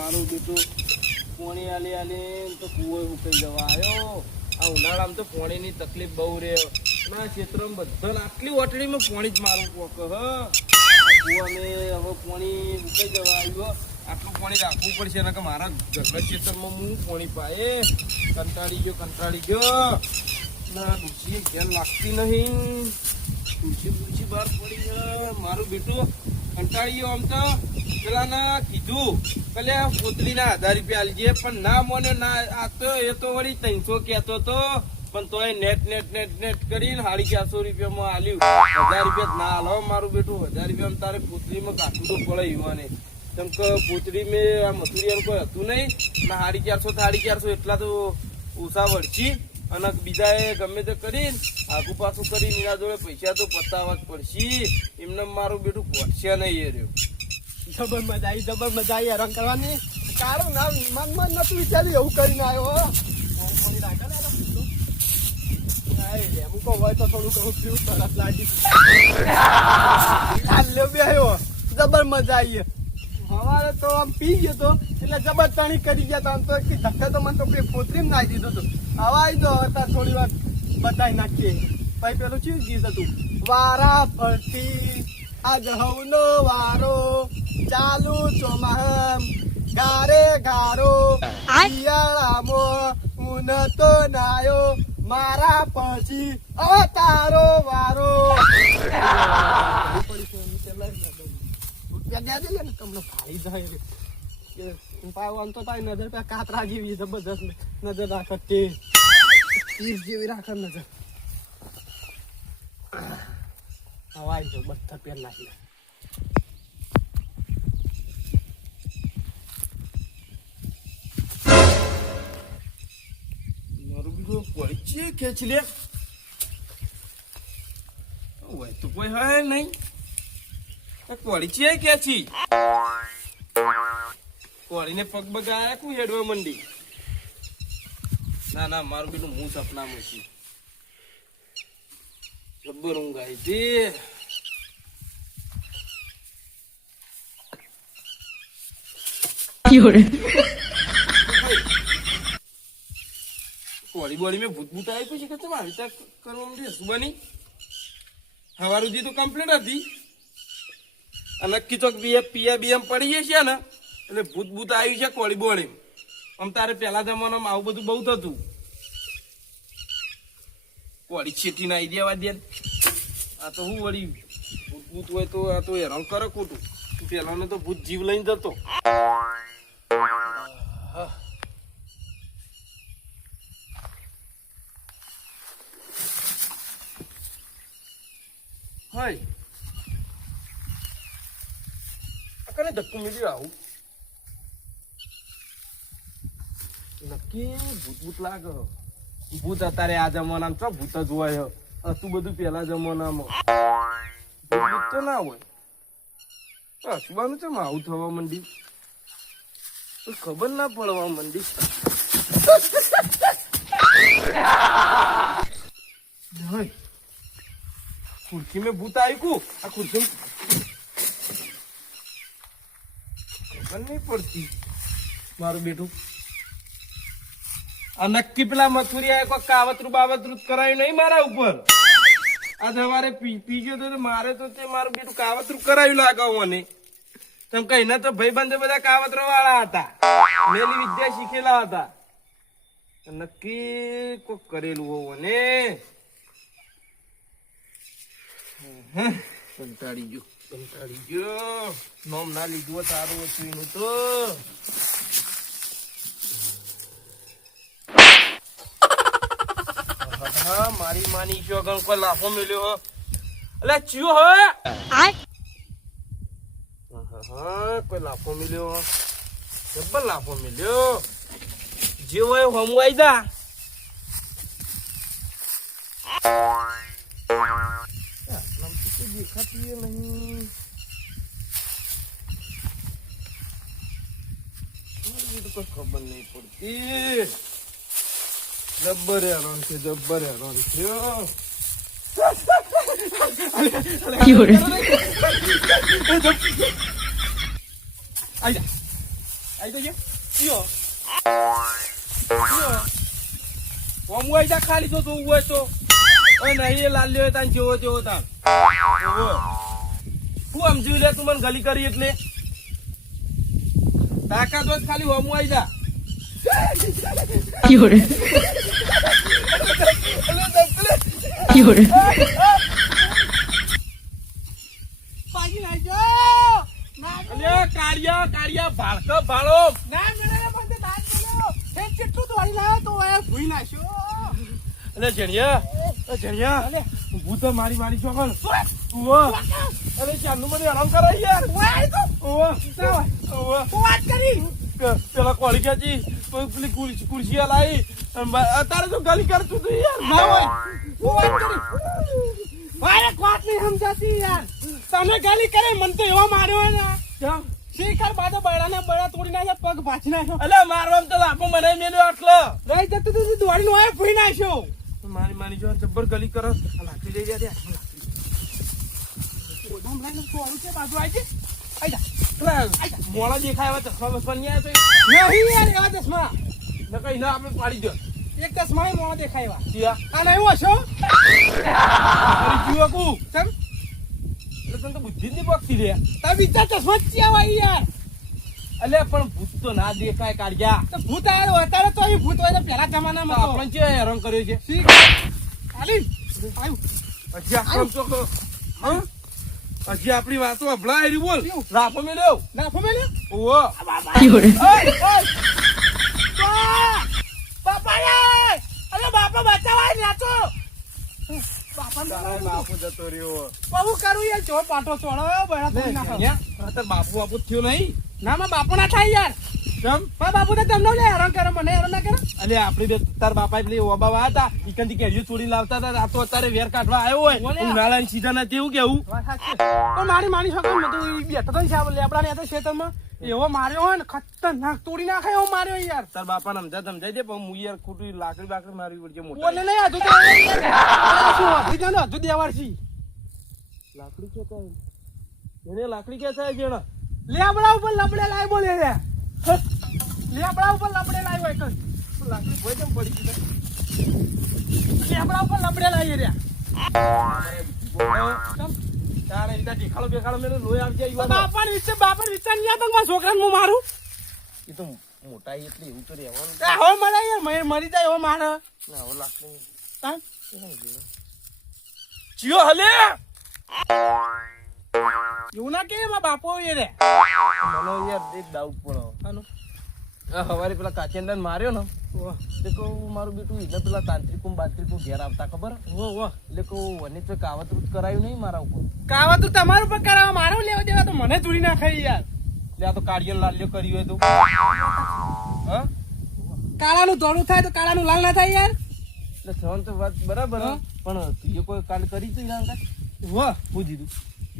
મારું બેટું પોણી આલી તો કૂવો ઉકાઈ જવા આવ્યો. આ ઉનાળામાં તો પોણીની તકલીફ બહુ રહે. ના ક્ષેત્રમાં બધા આટલી ઓટડીમાં પોણી જ મારું પોક કૂવાને હવે પોણી ઉકાઈ જવા આવ્યો. આટલું પાણી રાખવું પડશે ને કે મારા ઘરના ક્ષેત્રમાં હું પાણી પાએ. કંટાળી ગયો ના ડૂસી ઘેર લાગતી નહીં. ડૂસી બહાર પડી ગયો મારું બેટું કંટાળી ગયો. આમ તો પેલાના કીધું પેલે પોતરીના 1000 રૂપિયા આલજે પણ ના મને ના. આ તો એ તો વળી 300 કહેતો હતો પણ તોય નેટ કરીને 450 રૂપિયામાં આલ્યું. 1000 રૂપિયા ના હાલો મારું બેટું. 1000 રૂપિયા તારે પોતરીમાં કાઢવું તો પડે યુવાને. કેમ કે પોતરી મેં આ મથુરિયાનું કોઈ હતું નહીં ને 450 એટલા તો ઓછા વળશી અને બીજાએ ગમે તે કરીને આગુ પાછું કરીને એના જોડે પૈસા તો પતાવવા જ પડશે. એમને મારું બેટું પહોંચશે નહીં એ રહ્યો. જબર મજા આવી હેરાન કરવાની. તારું નામ મનમાં નતું વિચાર્યું એવું કરીને આવ્યો. હું કહું હોય તો થોડું કહું પીવું સરસ લાગી. બે આવ્યો જબર મજા આવી. સવારે તો આમ પી ગયો તો એટલે જબર તણી કરી ગયા તા. આમ તો ધક્કે તો મને તો પોતરી નાખી દીધો હતો. હવે આવી દો હતા થોડી વાર બતાવી નાખીએ. પછી પેલું ચીજ ગીત હતું વારા ફરતી આજ હવનો વારો ચાલુ ચોમાહમ ગારે ગારો શિયાળામાં ઊન તો નાયો મારા પછી હવે તારો વારો. રૂપિયા દે દે ને તમને ભાઈ જાય પાવન તો તારી નજર પે કાતરા જેવી જબરદસ્ત નજર રાખે તે તીર જેવી રાખે નજર. હવાઈ જો બધા પેર નાખી મારું બીજું પડી ખેંચી લે હોય તો કોઈ હોય નહીં. કોળી છે ખેંચી કોળીને પગ બગાયા કું હેડવા મંડી. ના મારું બીજું હું સપનામાં છું. જબ્બર ઊંઘ આવી હતી. કોળી બોળી મેં ભૂત આવી પછી કે તમે આવી રીતે કરવા માંડી સુબાની હવાર સુધી તો કમ્પ્લીટ હતી. અને નક્કી ચોક બીએમ પડી છે ને એટલે ભૂત આવ્યું છે કોળી બોળી. આમ તારે પેલા જમાનામાં આવું બધું બહુ થતું. કોળી છેટીને આવી દેવા દે. આ તો હું વળી ભૂત હોય તો આ તો હેરાન કરે ખોટું. પેલાને તો ભૂત જીવ લઈને જતો. હાય કને ધક્કું મળ્યું આવું. નક્કી ભૂત લાગે. ભૂત અત્યારે આ જમાનામાં છો ભૂત જ હોય. હતું બધું પેલા જમાનામાં ભૂત તો ના હોય. હસવાનું છે આવું થવા માંડી તો ખબર ના પડવા માંડી. ખુરશી મેં ભૂત આવ્યું. આ ખુરશી નહીં પડતી મારું બેટું. આ નક્કી પેલા મથુરિયા કોઈ કાવતરું બાવતરું કરાયું નહીં મારા ઉપર. આ સવારે પીજો તો મારે તો તે મારું બેટું કાવતરું કરાયું લાગે મને. તેમ કહીને તો ભાઈબંધો બધા કાવતરો વાળા હતા. મેલી વિદ્યા શીખેલા હતા. નક્કી કોક કરેલું હોવું ને. કંટાળી ગયો. નોમ ના લીધું સારું હતું એનું તો. મારી માની જો કોઈ લાફો મેલ્યો. એટલે ચિયો હવે કોઈ લાફો મેલ્યો. જબ્બર લાફો મેલ્યો. જે હોય હમ આવી જા. દેખાતી નહીં. કોઈ ખબર નહીં પડતી. જબ્બર હેરાન છે. આઈ તો યો હું આઈ જા ખાલી તો તું હોય તો નહીં એ લાલ લ્યો તાન જેવો તેવો તાન તું સમજ્યું લે તું મને ગલી કરી એટલે તાકાત હોય ખાલી હોમું આઈ જા પાછી નાખજો અલ્યા કાળિયા ભાળકો ભાળો ના મેળે મને દાદ બોલો એ કેટલું દોડી લાવ્યો તો એ ભૂઈ નાખ્યો અલે જણિયા અલે ભૂત મારી ચોકન ઓવો અરે ચાંદુ મને આરામ કરાય યાર ઓય આઈ તો ઓવો વાત કરી પેલા કોળી ક્યાંથી પેલી કુર્સી લાવી અત્યારે તો ગલી કરતું તું યાર ના હોય હું વાત કરી મારે વાત નહીં સમજાતી યાર તમે ગાલી કરે મન તો એવો માર્યો ને કેમ શીખર બાદ બળાના બળા તોડી નાખ્યા પગ ભાંચી નાખ્યો અલે મારવામ તો લાફો મને મેલ્યો આટલો રહી જતું તું દોડીને ઓય ભૂઈ નાખ્યો મારી જો જબ્બર ગલી કરો લાકડી લઈ જાય ઓઢામ લાઈને સોરું છે બાજુ આવી છે આઈ જા મોડા દેખાય હવે ચશ્મા બસમાં નહીં આવ્યો નહીં યાર એવા ચશ્મા તો કઈ ના આપણે પાડી દો એક ચશ્મા મોડા દેખાય એવા જીયા આ નહીં હશો જીવા કુ કેમ એટલે તને તો બુદ્ધિ જ નહીં પગતી રે તમે વિચાર ચશ્મા જ ચિયા હોય યાર અલે પણ ભૂત તો ના દેખાય કાઢ્યા તો ભૂત આવ્યો અત્યારે તો અહીં ભૂત હોય તો પહેલા જમાનામાં તો આપણે છે હેરાન કર્યો છે શીખ આલી આવ્યું હજી આપણે તો હા હજી આપણી વાતો હભળા આવી બોલ કેવું? લાફો મેલ્યો ના ફમેલે ઓહો બાપા રે અરે બાપા બચાવાય નાચો બાપા બાપુ જતો રહ્યો બહુ કરું યાર જો પાટો ચોળો બળા તોડી નાખો બાપુ થયો નહીં ના માં બાપુ ના થાય યાર કેમ માં બાપુ તો તમને લે હેરાન કરે મને હેરાન ના કરે અલે આપડી બે તાર બાપા પેલી ઓબાવા હતા ઈકનથી કેરીઓ ચોરી લાવતા હતા આ તો અત્યારે વેર કાઢવા આવ્યો હોય બોલે. ઉનાળાની સીઝન હતી એવું કેવું વાત સાચી પણ મારી માની શકો મેં તો બેઠો તો છે લેબડા ને તો ખેતરમાં એવો માર્યો હોય ને ખતરનાક તોડી નાખે એવો માર્યો યાર તાર બાપાને સમજાઈ દે પણ હું યાર ખોટું લાકડી બાકડી મારવી પડશે મોટા બોલે નહીં હજુ તો શું હજુ જાનો હજુ દેવાડ છી લાકડી કે થાય એને લાકડી કે થાય જેણા લેબડા ઉપર લબડે લાય બોલે રે લેબડા ઉપર લબડે લાય હોય કઈ લાકડી હોય કેમ પડી ગઈ લેબડા ઉપર લબડે લાય રે તારે ઇતા દેખાડો બેખાડો મેં લોહી આવી જાય બાપાને વિચાર નહીં આવતો કે મારા છોકરાને હું મારું એ તો મોટા એટલી એવું તો રહેવાનું હવે મને યાર મરી જાય એવો મારે ના હવે લાકડી તાન ચિયો હલે એવું ના કે મારા બાપો એ રે મને યાર એક ડાઉટ પડો આનો આ હવારે પેલા કાચેન્ડાને માર્યો ને એટલે કહું મારું બેટું એને પેલા તાંત્રિકું બાંત્રિકું ઘેર આવતા ખબર એટલે કહું વની તો કાવતરું જ કરાયું નહીં મારા ઉપર કાવા તું તમારું પર કરાવવા મારું લેવા દેવા તો મને તોડી નાખે યાર એટલે આ તો કાળિયો લાલ્યો કર્યું હોય તો હા કાળાનું ધોળું થાય તો કાળાનું લાલ ના થાય યાર એટલે સહન તો વાત બરાબર હે. પણ તું કોઈ કાલ કરી તું ના વાહ હું દીધું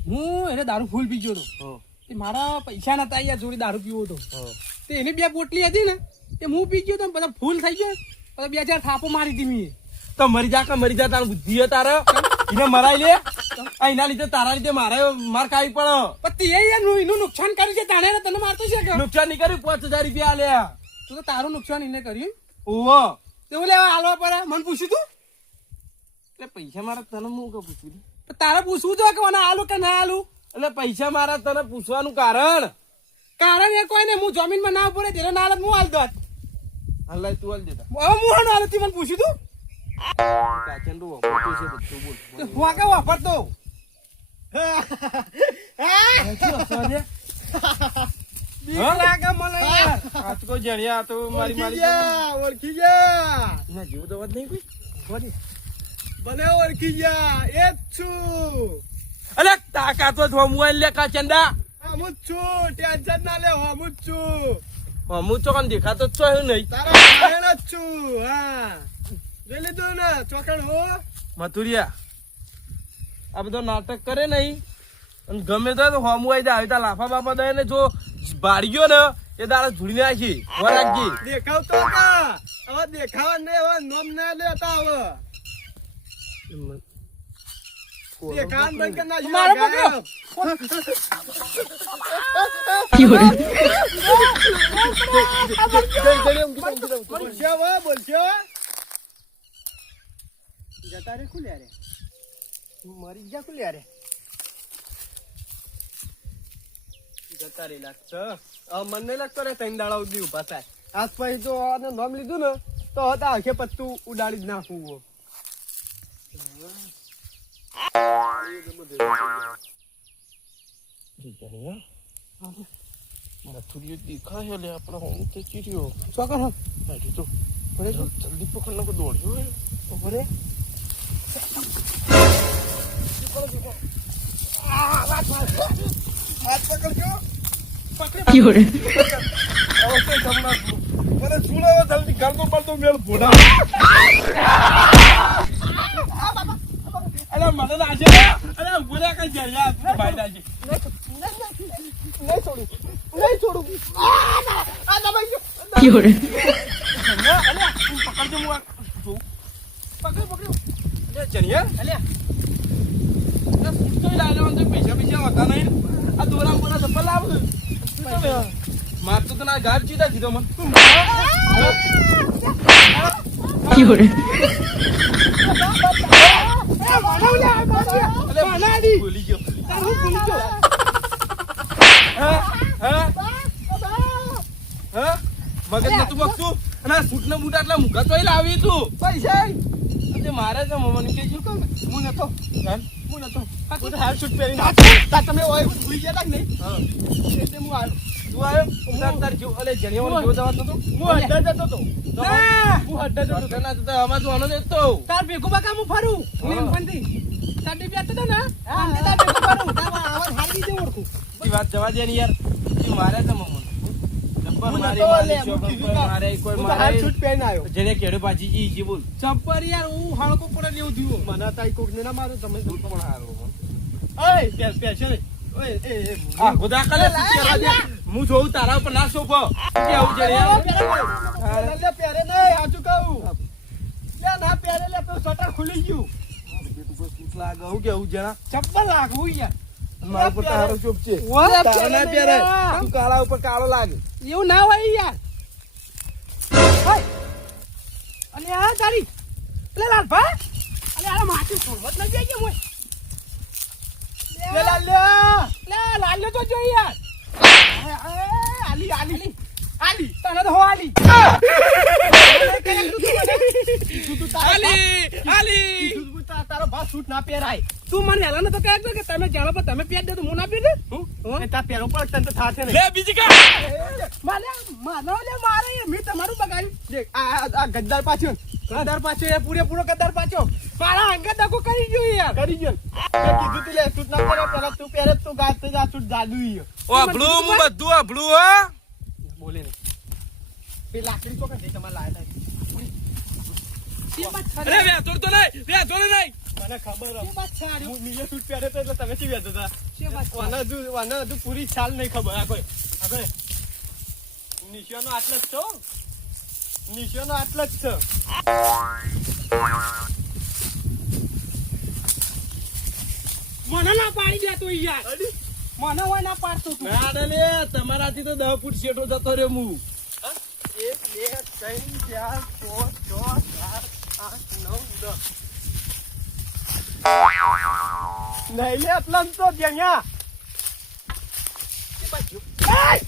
હું એને દારૂ ફૂલ પીજો તો તે મારા પૈસા નતા યાર જોડે દારૂ પીવો તો તે એની બે પોટલી હતી ને તે હું પી ગયો તો બધા ફૂલ થઈ ગયો પછી 2000 થાપો મારી હતી મેં તો મરી જા તાર બુદ્ધિ હે તારે એને મરાઈ લે આ એના લીધે તારા લીધે મારે માર ખાવી પડે પણ તે યાર એનું નુકસાન કર્યું છે તાણે તને મારતો છે કે નુકસાન નહીં કર્યું 5000 રૂપિયા આલ્યા તું તો તારું નુકસાન એને કર્યું ઓહો તેવું લેવા હાલવા પડે મને પૂછ્યું તું એટલે પૈસા મારા તને હું કે પૂછ્યું પણ તારે પૂછવું તો કે મને આલું કે ના આલું એટલે પૈસા મારા તને પૂછવાનું કારણ કારણ એ કોઈ ને હું જમીનમાં ના પડે તેનો ના હાલત હું હાલ દત હલાય તું હાલ દેતા હવે હું હાલ હતી મને પૂછ્યું તું કાચંડું વાપરતું છે બધું બોલ હું કે વાપરતો બીક લાગે મને યાર આજ કોઈ જણ્યા તો મારી ઓળખી ગયા એના જેવું તો વાત નહીં કોઈ બને ઓળખી ગયા એ જ છું અલે તાકાત તો મોબાઈલ લે કાચંડા હું જ છું ટેન્શન ના લે હું જ છું હું ચોકન દેખાતો જ છો એવું નહીં તારા બહેન જ છું હા જોઈ લીધું ને ચોકડ હો મથુરિયા આ બધો નાટક કરે નહીં અને ગમે તો હોમું આવી જાય આવી લાફા બાફા દે ને જો ભાડી ગયો ને એ દાડા ધૂળી નાખી વરાગજી દેખાવ તો કા હવે દેખાવા ને હવે નોમ ના લેતા હવે દેખાન બંધ કર ના મારો પકડો બોલશો હવે, બોલશો. જતા રે ખુલ્યા રે મરી ગયા ખુલ્યા રે જતા રે લાગશે મને નહીં લાગતો રે ત્રણ દાડા સુધી ઉભા થાય આજ પછી જો આને નામ લીધું ને તો હતા આખે પત્તું ઉડાડી જ નાખવું હો. મથુરીઓ દેખાય લે આપણે હું તો ચીર્યો શું કરો હજી તો જલ્દી પકડ નાખો દોડ્યો હે ઉભરે હાથ પકડજો Fiore, મને સુડાવો જલ્દી ગાલતો પડતો મેળ ભોડા અરે મને નાજે અરે ઉભરા કઈ જાય યાર ભાઈ નાજે નહીં છોડું આ દબાઈ ગયો Fiore, પકડજો હું પકડ્યો જણિયા અલ્યા ફૂટતો લાવ્યો તો પૈસા હતા નહીં આ દોરા બોલા ચપ્પલ લાવ મારતો તો ના ગાઢ ચીધા કીધો મને Fiore, ભૂલી ગયો મગજ નતું બગતું અને આ સૂટ ને બૂટ આટલા મુકા ચોઈ લાવી તું પૈસા મારે છે મમ્મી કે શું કહું હું નતો હું નતો હું તો હાર શૂટ પહેરીને તમે ઓય ભૂલી ગયા તા કે નહીં એટલે હું આવ્યો તું આવ્યો તાર જો અલે જણિયા જો જવાતો તો હું અડ્ડા જતો તો હું અડ્ડા જતો તો ના તો આમાં તો આનો દેતો તાર ભેગો બાકા હું ફરું હું એમ ફંદી તાડી બેઠો તો ને ફંદી તાર ભેગો ફરું તાર આવાજ હારી દે ઓળખું ઈ વાત જવા દે ને યાર તું મારે છે મમ્મી હું મારી નતો મારી લે, હું ચોકન કીધું પર તા. મારે કોઈ હું તો હાર મારે શૂટ પહેરીને આવ્યો જેને કેડે પાછી જી બોલ ચપ્પર યાર હું હાડકો પડે એવું થયું મને તાઈ કોક ને ના મારો તમે તું પણ હારો ઓય પેશન ઓય એ આ ખુદા કલે સુચેરા દે હું જોઉં તારા ઉપર ના સોપો કે આવું છે યાર લે પહેરે નહીં હાચું કહું લે ના પહેરે લે તો શટર ખુલી ગયું બેટું કોઈ સૂટ લાગે હું કેવું જણા ચપ્પલ લાગવું યાર મારા ઉપર તારો ચોપ છે ઓય તારા ના પહેરે યાર. તું કાળા ઉપર કાળો લાગે એવું ના હોય યાર હાય અને આ તારી લે લાલ ભા અને આ માટી છોડવત ન જાય કે મોય લે લાલ લે લાલ તો જો યાર આલી આલી આલી તને તો હો આલી આલી તારો ભા સૂટ ના પહેરાય તું મને હેલા ને તો કહે કે તમે જાણો પણ તમે પહેર દે તો હું ના પહેર દે હું તાર પહેરો પણ તને તો થાશે ને લે બીજી કા મારે મેં તમારું બગાડ્યું દેખ આ ગદ્દાર પાછો એ પૂરેપૂરો ગદ્દાર પાછો મારા અંગત દગો કરી ગયો યાર કરી ગયો મેં કીધું તું લે સૂટ ના પહેરે પેલા તું પહેરે તું ગાત આ સૂટ જાદુ ઈ ઓ અભળું હું બધું અભળું હો બોલે ને બે લાકડી તો કઈ તમારે લાયા અરે વે તોડ તો નહીં મને ખબર હું નીચે સૂટ પહેરે તો એટલે તમે શી વેચો હતા વાના હજુ પૂરી ચાલ નહીં ખબર આ કોઈ હવે નિશિયાનો આટલો જ છો નિશિયાનો આટલો જ છે મને ના પાડી દે તું યાર મને હોય ના પાડતો તું ના લે તમારાથી તો 10 ફૂટ શેઠો જતો રહ્યો હું 1 2 3 4 5 6 7 8 9 10 નહીં લે એટલા તો ત્યાં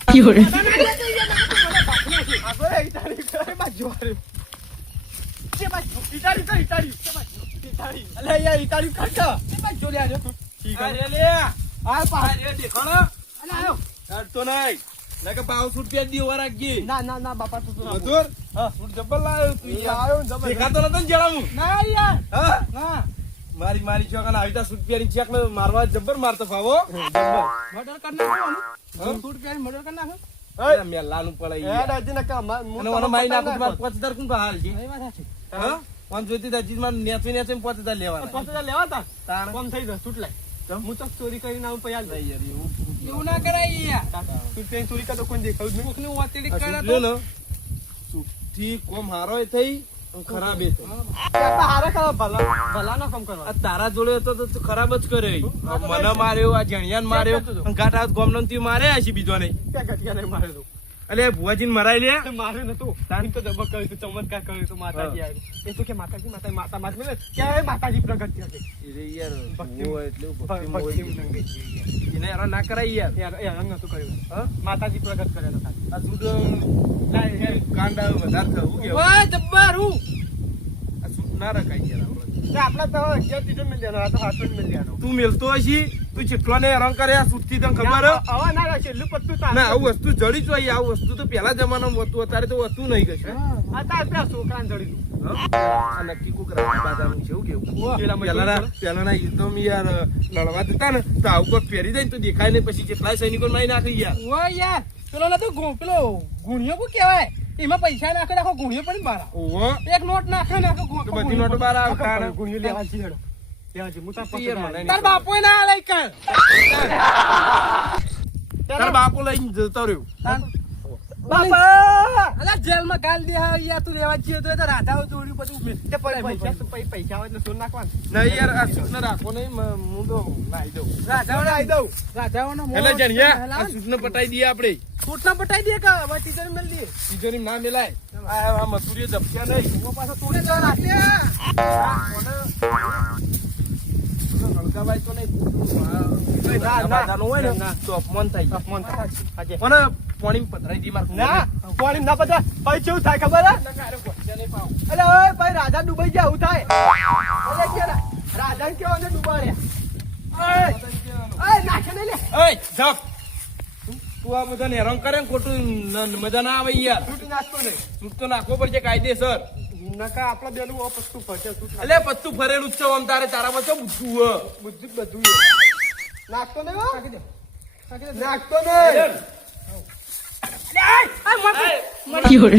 Fiore, અરે લે આ પારે દેખાણો કાઢતો નહીં નકે પાવ સૂટ પેજ દી ઓર રાખજી ના બાપા મધુર સૂટ જબ્બર લાવ્યો તું લાવ્યો જબર. દેખાતો નતો ને જણાવું ના યાર હા ના મારી છોકરાને આવી તા સૂટ પહેરીને ચેક મારવા જબ્બર મારતો ફાવો મર્ડર કર નાખો સૂટ પહેરી મર્ડર કર નાખો અરે મેલાનું પડાઈ એ દાદી ના કામ અને મને મારી નાખું માર 5000 કોણ હાલ છે એ વાત સાચી હા કોણ જોઈતી દાજી માર નેચવી 5000 લેવાના 5000 લેવા તા તાણ કોમ થઈ જાય સૂટ લાય હું તો ચોરી કરીને આવું પૈયા નહીં યાર એવું એવું ના કરાય યાર તું પેન ચોરી કરતો કોઈ દેખાવ જ નહીં વાતેડી આ કરે સૂટ તો લ્યો ને સૂટથી કોમ હારોય થઈ અને ખરાબ એ થઈ હારે કરો ભલા નો કામ કરવા આ તારા જોડે હતો તો તું ખરાબ જ કરે મને માર્યો આ જણિયાને માર્યો અને ઘાટ હાથ ગોમનો તી મારે છે બીજો નહીં ક્યાં ગટિયા નહીં મારે તો અલે ભુવાજીને મરાઈ લે. મારે નતું તો જબર કર્યું તું, ચમત્કાર કર્યો તું માતાજી આવ્યું. એ તો કે માતાજી માતા માતા કે માતાજી પ્રગટ થયા છે. એ યાર ભક્તિ- ભૂવો એટલે ભક્તિ ભક્તિ મોહી. મંગી ગઈ. એને હેરાન ના કરાય યાર. એ હેરાન નતું કર્યું. હા? માતાજી પ્રગટ કર્યા હતા. આ સુધ કાંડા વધારે થયું કેવું? ઓય જબ્બર હું આ સુધ ના રખાય યાર આપણે. આપડા તો 11 તીજો મિલ લેવાનો, આ તો હાથો મિલ લેવાનો. તું મેલતો હશી, તું ચેટલાને હેરાન કરે આ સુધથી તને ખબર હે? હવે ના છેલ્લું પત્તું તાર. ના આવું વસ્તુ જડી જોઈએ. આવું વસ્તુ તો પેલા જમાનામાં હતું, અત્યારે તો હતું નહીં કશું. આ તાર પેલા છોકરાને જડી દીધું. આ નક્કી કોક બાદાનું છે એવું કેવું? પેલાના યુદ્ધમાં યાર લડવા જતા ને તો આવું કોક પહેરી જાય ને તો દેખાય નહીં, પછી કેટલાય સૈનિકો મારી નાખી યાર. ઓય યાર પેલો નતો પેલો ગુણિયો કો કહેવાય, એમાં પૈસા નાખે આખો ગુણિયો પડી મારા. ઓહો એક નોટ નાખે ને આખો તો બધી નોટો બહાર આવે. આખો ગુણિયો લેવા છે હેડો. લેવા છે મુતા ઈ યાર મને નહીં તાર બાપોય ના લઈ કર. તારા બાપો લઈને જતો રહ્યો. બાપા અલા જેલમાં ગાલ દે હા યાર, તું રહેવા છીએ તો રાધાઓ દોડ્યું બધું તે પૈસા આવે એટલે સોન નાખવાનું. નહીં યાર આ સૂચને રાખો નહીં, હું તો નાહી દઉં. રાધાઓ આવી દઉં. રાધાઓનો મોહ એટલે જણિયા આ હલાવ. સૂચને પટાઈ દઈએ આપણે. સૂટના પટાઈ દે કે હવે ટીચર મેલ દે. તિજોરી ના મેલાય. આ મસૂરીઓ ધબક્યા નહીં. ઓ પાછો તોડે જવા રાખે. હળગાવાય તો નહીં. ના, ના. દાદાનું હોય ને ના. તો અપમાન થાય. અપમાન થાય. આજે. મને પાણી પધરાઈ દી માર ના પાણી ના પતા ભાઈ કેવું થાય ખબર હે? અલે ઓય ભાઈ રાધા ડૂબાઈ ગયા એવું થાય. અલે કે રાધા કેવો ને ડૂબાડ્યા. ઓય નાખે નહીં લે. એય જપ. તું આ બધાને હેરાન કરે ને ખોટું મજા ના આવે યાર. છૂટ નાખતો નહીં. સૂટ તો નાખવો પડશે કાયદેસર. નકા આપણા બેનું ઓ પસ્તું ફરશે છૂટ એટલે પત્તું ફરેલું જ છે આમ તારે તારામાં તો બુદ્ધું હ. બધું જ બધું નાખતો નહીં હો. નાખતો નહીં. Fiore,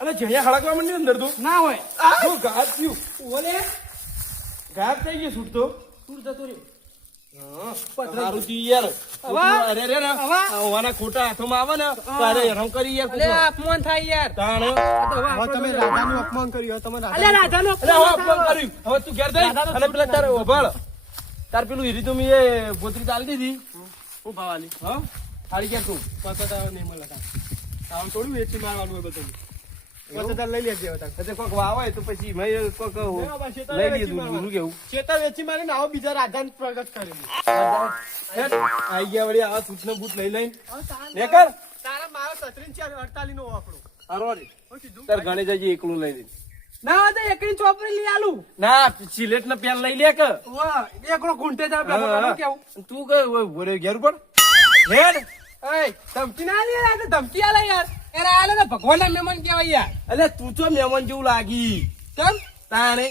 અરે જયા હળગવા માંડ્યું અંદર તું. ના હોય શું ગાયબ થયું? ઓલે ગાયબ થઈ ગયું સૂટ તો. છૂટ જતો રહ્યો. તારું થયું યાર. હવે? અરે રે ના હવે? હોવાના ખોટા હાથોમાં આવે ને તો અરે હેરાન કરી યાર. અલે અપમાન થાય યાર. તાણ. હવે તમે રાધાનું અપમાન કર્યું. તમે અલે રાધાનું અરે હવે અપમાન કર્યું. હવે તું ઘેર જઈ અને પેલા તારે ઓભળ. તાર પેલું હીરી તો મેં એ ગોતરી ચાલી દીધી. હું ભાવાલી હા હારી ક્યાં તું? પતતા નહીં મળે આમ થોડું વેચી મારવાનું હોય બધું. પતતા લઈ લેજે હવે તાર. એટલે કોક વાવે તો પછી મેં કોક લઈ લીધું. શું કેવું? ચેતર વેચી મારીને આવો બીજા રાધાને પ્રગટ કરેલું. આઈ ગયા વળી આ સૂચના બૂટ લઈ લઈને તારા નેકર. મારા 47 નો વાપરો. અરોરી હું કીધું તાર ગણે જજે એકલું લઈ લઈને. ના તો એકની ચોપડી લઈ આલું. ના સિલેટ ના પેન લઈ લે કે. વાહ એકલો ઘૂંટે જા પેલો કેવું. તું કે ઘેર પર હેડ. એય ધમકી ના લે યાર, ધમકી આલે યાર. એરે આલે તો ભગવાનના મહેમાન કહેવાય યાર. અલે તું તો મહેમાન જેવું લાગી. કેમ? તારે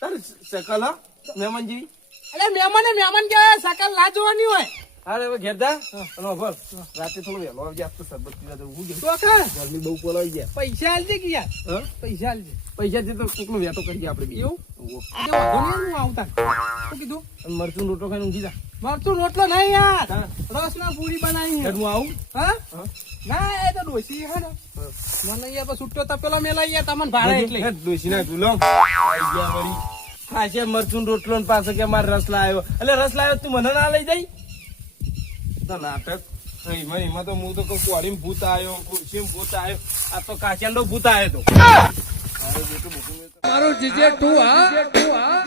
તાર શકલ હા મહેમાન જેવી. અલે મહેમાન કહેવાય, સકલ ના જોવાની હોય. અરે હવે ઘેર જા અને બોલ રાતે થોડું વહેલો આવજે. આપ તો સરબત પીવા તો હું તો કે ગરમી બહુ પોલાઈ ગયા. પૈસા આલજે કે યાર. હા પૈસા આલજે. પૈસા થી તો કોકનો વેટો કરીએ આપણે બી. એવું? ઓહો. આજે વાંધો નહીં હું આવતા. શું કીધું? અને મરચું રોટલો ખાઈને ઊંઘી જા. મરચું રોટલો નહીં યાર. હા. રસના પૂરી બનાવી. હેડ હું આવું. હા? હા. ના એ તો ડોસી હે ને. મને યાર તો છૂટો તપેલો મેલા યાર તમને ભાડે એટલે. હેડ ડોશીના તું લો. આઈ ગયા વળી. ખાશે મરચું રોટલો ને પાસે કે મારે રસ લાવ્યો. એટલે રસ લાવ્યો તું મને ના લઈ જાય. તો નાટક એમાં તો હું તો કોડીમાં ભૂત આવ્યો, ખુરશીમાં ભૂત આવ્યો. આ તો કાચિયાનો ભૂત આવ્યો તો. મારું જીજે તું હા